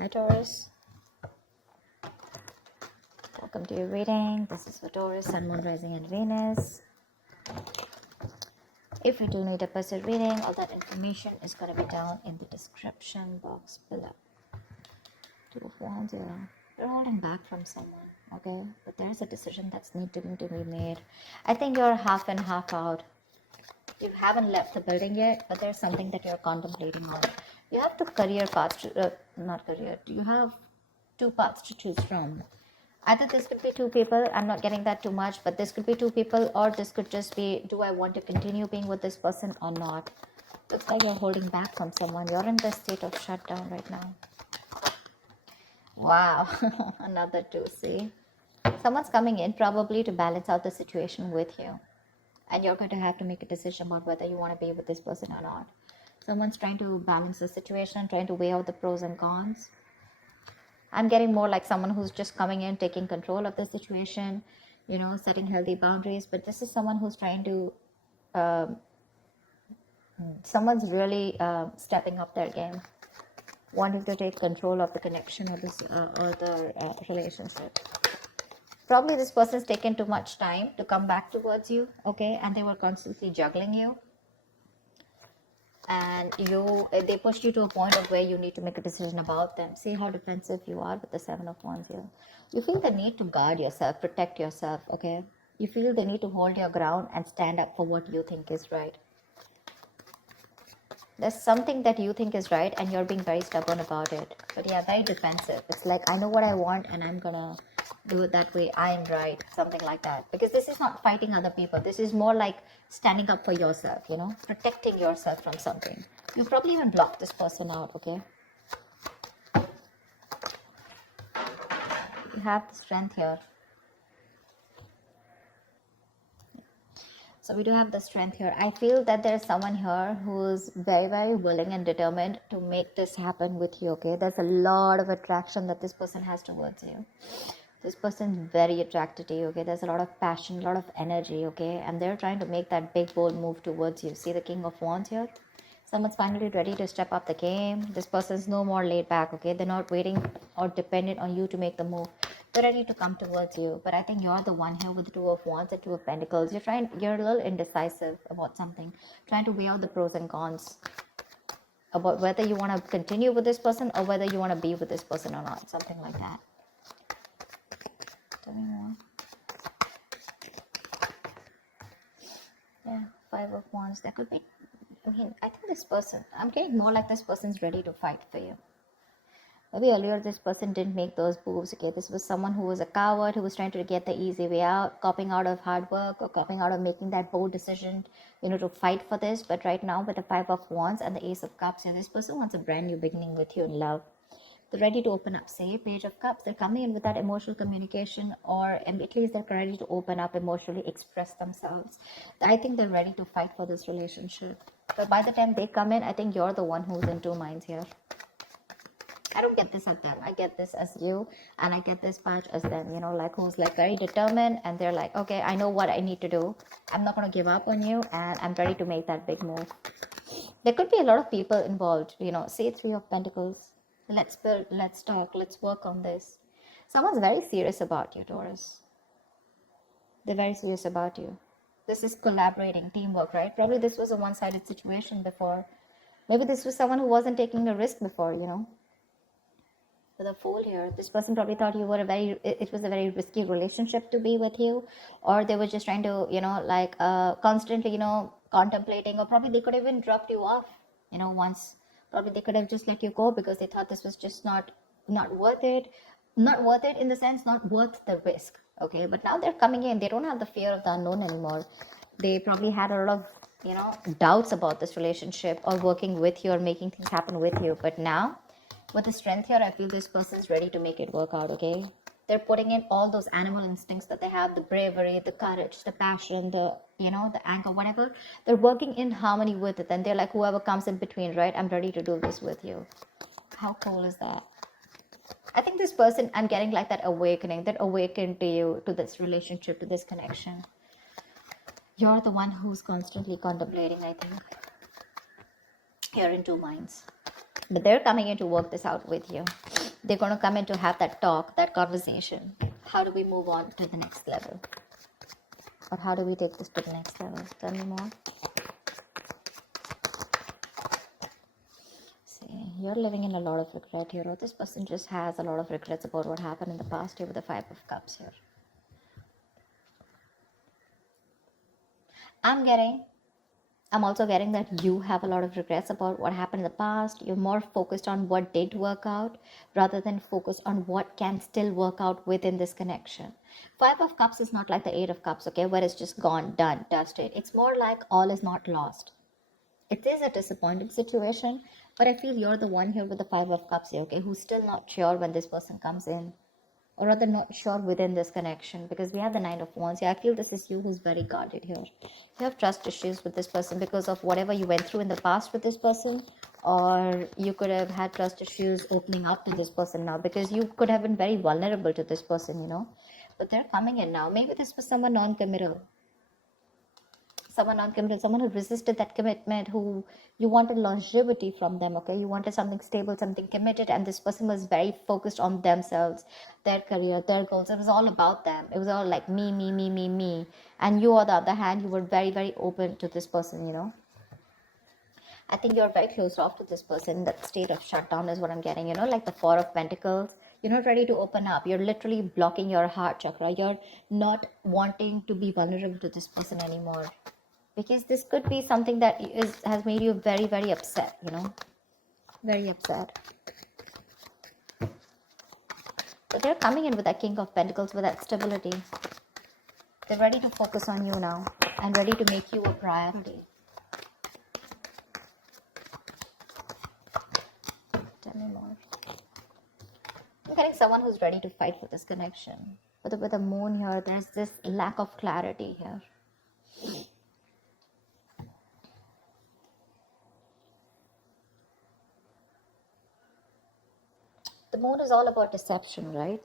Hi Taurus, welcome to your reading. This is for Taurus, Sun, Moon, Rising and Venus. If you do need a personal reading, all that information is going to be down in the description box below. Two of Wands here. You're holding back from someone, okay? But there's a decision that's needing to be made. I think you're half in, half out. You haven't left the building yet, but there's something that you're contemplating on. You have two career paths, not career. You have two paths to choose from. Either this could be two people, I'm not getting that too much, but this could be two people, or this could just be, do I want to continue being with this person or not? Looks like you're holding back from someone. You're in the state of shutdown right now. Wow, another two, see? Someone's coming in probably to balance out the situation with you. And you're going to have to make a decision about whether you want to be with this person or not. Someone's trying to balance the situation, trying to weigh out the pros and cons. I'm getting more like someone who's just coming in, taking control of the situation, you know, setting healthy boundaries. But this is someone who's trying to, someone's really stepping up their game, wanting to take control of the connection or this or the relationship. Probably this person's taken too much time to come back towards you, okay? And they were constantly juggling you. And they pushed you to a point of where you need to make a decision about them. See how defensive you are with the Seven of Wands here. You feel the need to guard yourself, protect yourself, okay? You feel the need to hold your ground and stand up for what you think is right. There's something that you think is right and you're being very stubborn about it. But yeah, very defensive. It's like, I know what I want and I'm gonna do it that way. I am right. Something like that. Because this is not fighting other people. This is more like standing up for yourself, you know, protecting yourself from something. You probably even block this person out, okay? You have the strength here. So we do have the strength here. I feel that there's someone here who's very, very willing and determined to make this happen with you, okay? There's a lot of attraction that this person has towards you. This person's very attracted to you, okay? There's a lot of passion, a lot of energy, okay? And they're trying to make that big, bold move towards you. See the King of Wands here? Someone's finally ready to step up the game. This person's no more laid back, okay? They're not waiting or dependent on you to make the move. They're ready to come towards you. But I think you're the one here with the Two of Wands and Two of Pentacles. You're a little indecisive about something. Trying to weigh out the pros and cons about whether you want to continue with this person or whether you want to be with this person or not. Something like that. Tell me more. Yeah, Five of Wands. That could be, I think this person, I'm getting more like this person's ready to fight for you. Maybe earlier this person didn't make those moves, okay? This was someone who was a coward, who was trying to get the easy way out, copying out of hard work or copying out of making that bold decision, you know, to fight for this. But right now with the Five of Wands and the Ace of Cups, this person wants a brand new beginning with you in love. They're ready to open up. Say, Page of Cups, they're coming in with that emotional communication, or at least they're ready to open up, emotionally express themselves. I think they're ready to fight for this relationship. But by the time they come in, I think you're the one who's in two minds here. I don't get this as them. I get this as you, and I get this patch as them, you know, like who's like very determined, and they're like, okay, I know what I need to do. I'm not going to give up on you, and I'm ready to make that big move. There could be a lot of people involved, you know, say Three of Pentacles. Let's build, let's talk, let's work on this. Someone's very serious about you, Taurus. They're very serious about you. This is collaborating, teamwork, right? Probably this was a one-sided situation before. Maybe this was someone who wasn't taking a risk before, you know. With a Fool here, this person probably thought you were it was a very risky relationship to be with you, or they were just trying to, you know, like constantly, you know, contemplating, or probably they could have even dropped you off, you know, once. Probably they could have just let you go because they thought this was just not worth it. Not worth it in the sense, not worth the risk, okay? But now they're coming in, they don't have the fear of the unknown anymore. They probably had a lot of, you know, doubts about this relationship or working with you or making things happen with you. But now with the strength here, I feel this person's ready to make it work out, okay? They're putting in all those animal instincts that they have, the bravery, the courage, the passion, the, you know, the anger, whatever. They're working in harmony with it. And they're like, whoever comes in between, right? I'm ready to do this with you. How cool is that? I think this person, I'm getting like that awakening, that awakened to you, to this relationship, to this connection. You're the one who's constantly contemplating, I think. You're in two minds. But they're coming in to work this out with you. They're going to come in to have that talk, that conversation. How do we move on to the next level? Or how do we take this to the next level? Tell me more. See, you're living in a lot of regret here, or this person just has a lot of regrets about what happened in the past here with the Five of Cups here. I'm also getting that you have a lot of regrets about what happened in the past. You're more focused on what did work out rather than focused on what can still work out within this connection. Five of Cups is not like the Eight of Cups, okay, where it's just gone, done, dusted. It's more like all is not lost. It is a disappointing situation, but I feel you're the one here with the Five of Cups here, okay, who's still not sure when this person comes in, or rather not sure within this connection, because we have the Nine of Wands. Yeah, I feel this is you who's very guarded here. You have trust issues with this person because of whatever you went through in the past with this person, or you could have had trust issues opening up to this person now because you could have been very vulnerable to this person, you know. But they're coming in now. Maybe this was someone non-committal, someone who resisted that commitment, who you wanted longevity from them, okay, you wanted something stable, something committed, and this person was very focused on themselves, their career, their goals. It was all about them. It was all like me, and you on the other hand, you were very, very open to this person, you know. I think you're very closed off to this person. That state of shutdown is what I'm getting, you know, like the Four of Pentacles. You're not ready to open up. You're literally blocking your heart chakra. You're not wanting to be vulnerable to this person anymore, because this could be something that has made you very, very upset, you know, very upset. But they're coming in with that King of Pentacles, with that stability. They're ready to focus on you now and ready to make you a priority. Tell me more. I'm getting someone who's ready to fight for this connection. But with the moon here, there's this lack of clarity here. The moon is all about deception, right?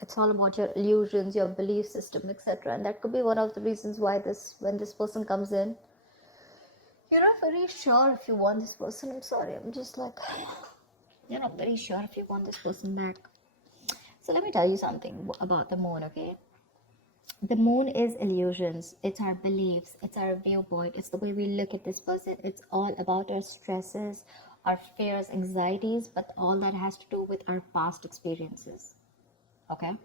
It's all about your illusions, your belief system, etc. And that could be one of the reasons why when this person comes in, you're not very sure if you want this person. I'm sorry, I'm just like, you're not very sure if you want this person back. So let me tell you something about the moon, okay? The moon is illusions. It's our beliefs. It's our viewpoint. It's the way we look at this person. It's all about our stresses, our fears, anxieties, but all that has to do with our past experiences. Okay?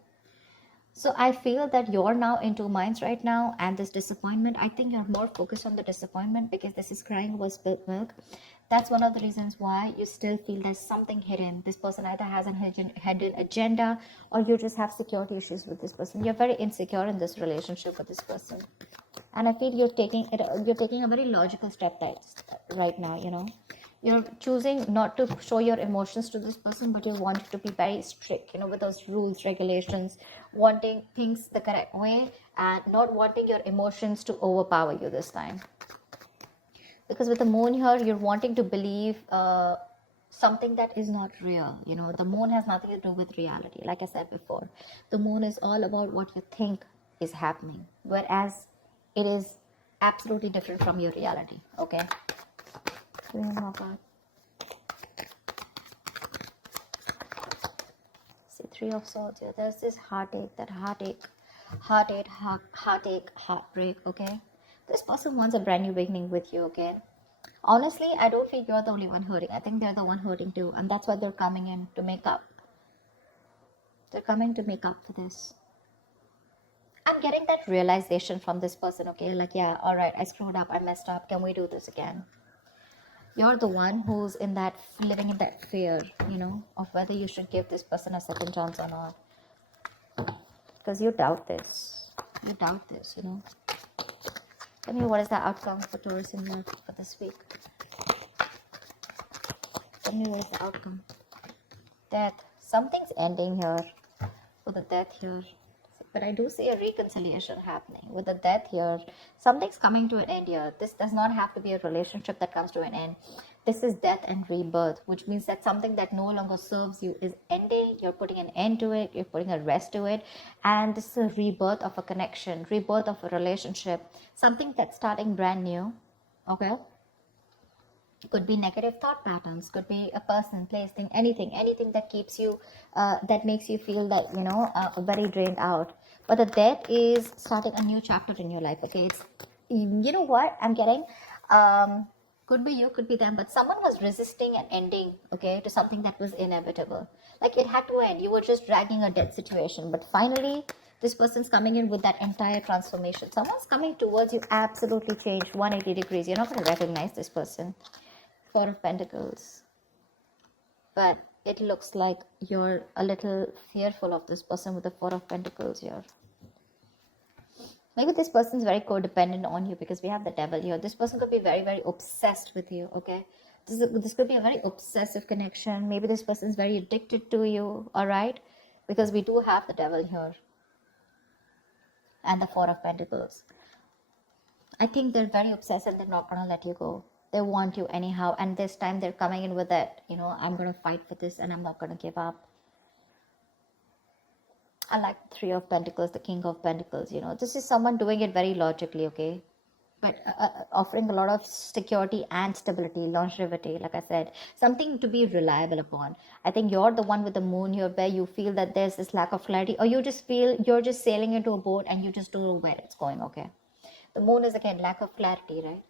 So I feel that you're now in two minds right now, and this disappointment, I think you're more focused on the disappointment because this is crying over spilt milk. That's one of the reasons why you still feel there's something hidden. This person either has a hidden agenda, or you just have security issues with this person. You're very insecure in this relationship with this person. And I feel you're taking a very logical step right now, you know. You're choosing not to show your emotions to this person, but you're wanting to be very strict, you know, with those rules, regulations, wanting things the correct way, and not wanting your emotions to overpower you this time. Because with the moon here, you're wanting to believe something that is not real. You know, the moon has nothing to do with reality. Like I said before, the moon is all about what you think is happening, whereas it is absolutely different from your reality. Okay. See, Three of Swords here. There's this heartache, heartbreak. Okay. This person wants a brand new beginning with you. Okay. Honestly, I don't think you're the only one hurting. I think they're the one hurting too. And that's why they're coming in to make up. They're coming to make up for this. I'm getting that realization from this person, okay? Like, yeah, all right, I screwed up. I messed up. Can we do this again? You're the one who's living in that fear, you know, of whether you should give this person a second chance or not. Because you doubt this. You doubt this, you know. Tell me, what is the outcome for Taurus in love for this week? Tell me, what is the outcome? Death. Something's ending here with the death here. But I do see a reconciliation happening with the death here. Something's coming to an end here. This does not have to be a relationship that comes to an end. This is death and rebirth, which means that something that no longer serves you is ending. You're putting an end to it. You're putting a rest to it. And this is a rebirth of a connection, rebirth of a relationship, something that's starting brand new. Okay? Could be negative thought patterns, could be a person, place, thing, anything that keeps you, that makes you feel that, very drained out. But the death is starting a new chapter in your life. Okay, it's, you know what I'm getting, could be you, could be them, but someone was resisting an ending, okay, to something that was inevitable. Like it had to end, you were just dragging a dead situation, but finally this person's coming in with that entire transformation. Someone's coming towards you, absolutely changed, 180 degrees. You're not going to recognize this person. Four of Pentacles. But it looks like you're a little fearful of this person with the Four of Pentacles here. Maybe this person's very codependent on you because we have the Devil here. This person could be very, very obsessed with you, okay? This could be a very obsessive connection. Maybe this person's very addicted to you, all right? Because we do have the Devil here. And the Four of Pentacles. I think they're very obsessed and they're not going to let you go. They want you anyhow, and this time they're coming in with that, I'm going to fight for this and I'm not going to give up. I like the Three of Pentacles, the King of Pentacles. This is someone doing it very logically, okay, but offering a lot of security and stability, longevity, like I said, something to be reliable upon. I think you're the one with the Moon here, where you feel that there's this lack of clarity, or you just feel you're just sailing into a boat and you just don't know where it's going. Okay, the Moon is again lack of clarity, right?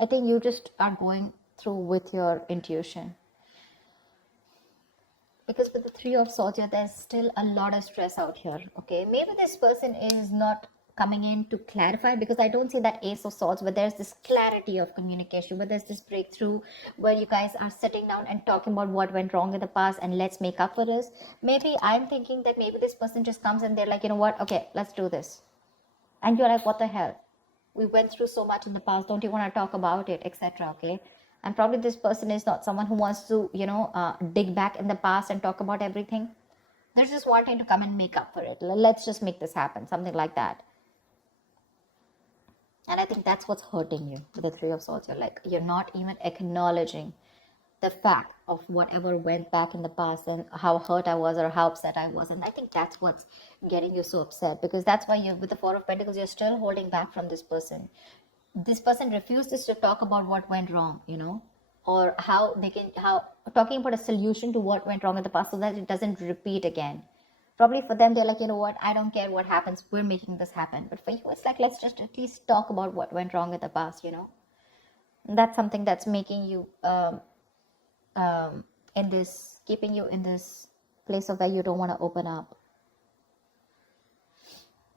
I think you just are going through with your intuition. Because with the Three of Swords here, there's still a lot of stress out here. Okay, maybe this person is not coming in to clarify, because I don't see that Ace of Swords where there's this clarity of communication, where there's this breakthrough, where you guys are sitting down and talking about what went wrong in the past and let's make up for this. Maybe I'm thinking that maybe this person just comes and they're like, you know what, okay, let's do this. And you're like, what the hell? We went through so much in the past, don't you want to talk about it, etc. Okay, and probably this person is not someone who wants to dig back in the past and talk about everything. They're just wanting to come and make up for it. Let's just make this happen, something like that. And I think that's what's hurting you with the Three of Swords. You're not even acknowledging the fact of whatever went back in the past and how hurt I was or how upset I was. And I think that's what's getting you so upset, because that's why you, with the Four of Pentacles, you're still holding back from this person. This person refuses to talk about what went wrong, or how talking about a solution to what went wrong in the past so that it doesn't repeat again. Probably for them, they're like, you know what, I don't care what happens, we're making this happen. But for you, it's like, let's just at least talk about what went wrong in the past, That's something that's making you keeping you in this place of where you don't want to open up.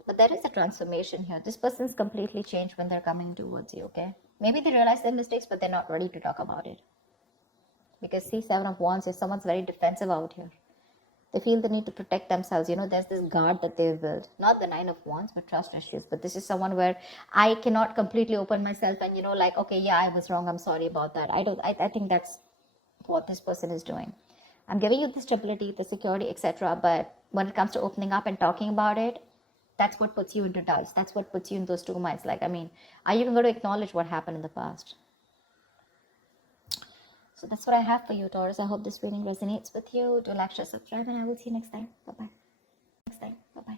But there is a transformation here. This person's completely changed when they're coming towards you, okay? Maybe they realize their mistakes, but they're not ready to talk about it. Because see, Seven of Wands is someone's very defensive out here. They feel the need to protect themselves. There's this guard that they've built. Not the Nine of Wands, but trust issues. But this is someone where I cannot completely open myself and, okay, yeah, I was wrong. I'm sorry about that. I think that's what this person is doing. I'm giving you the stability, the security, etc. But when it comes to opening up and talking about it, that's what puts you into doubt. That's what puts you in those two minds. Are you even going to acknowledge what happened in the past? So that's what I have for you, Taurus. I hope this reading resonates with you. Do like, share, subscribe, and I will see you next time. Bye-bye.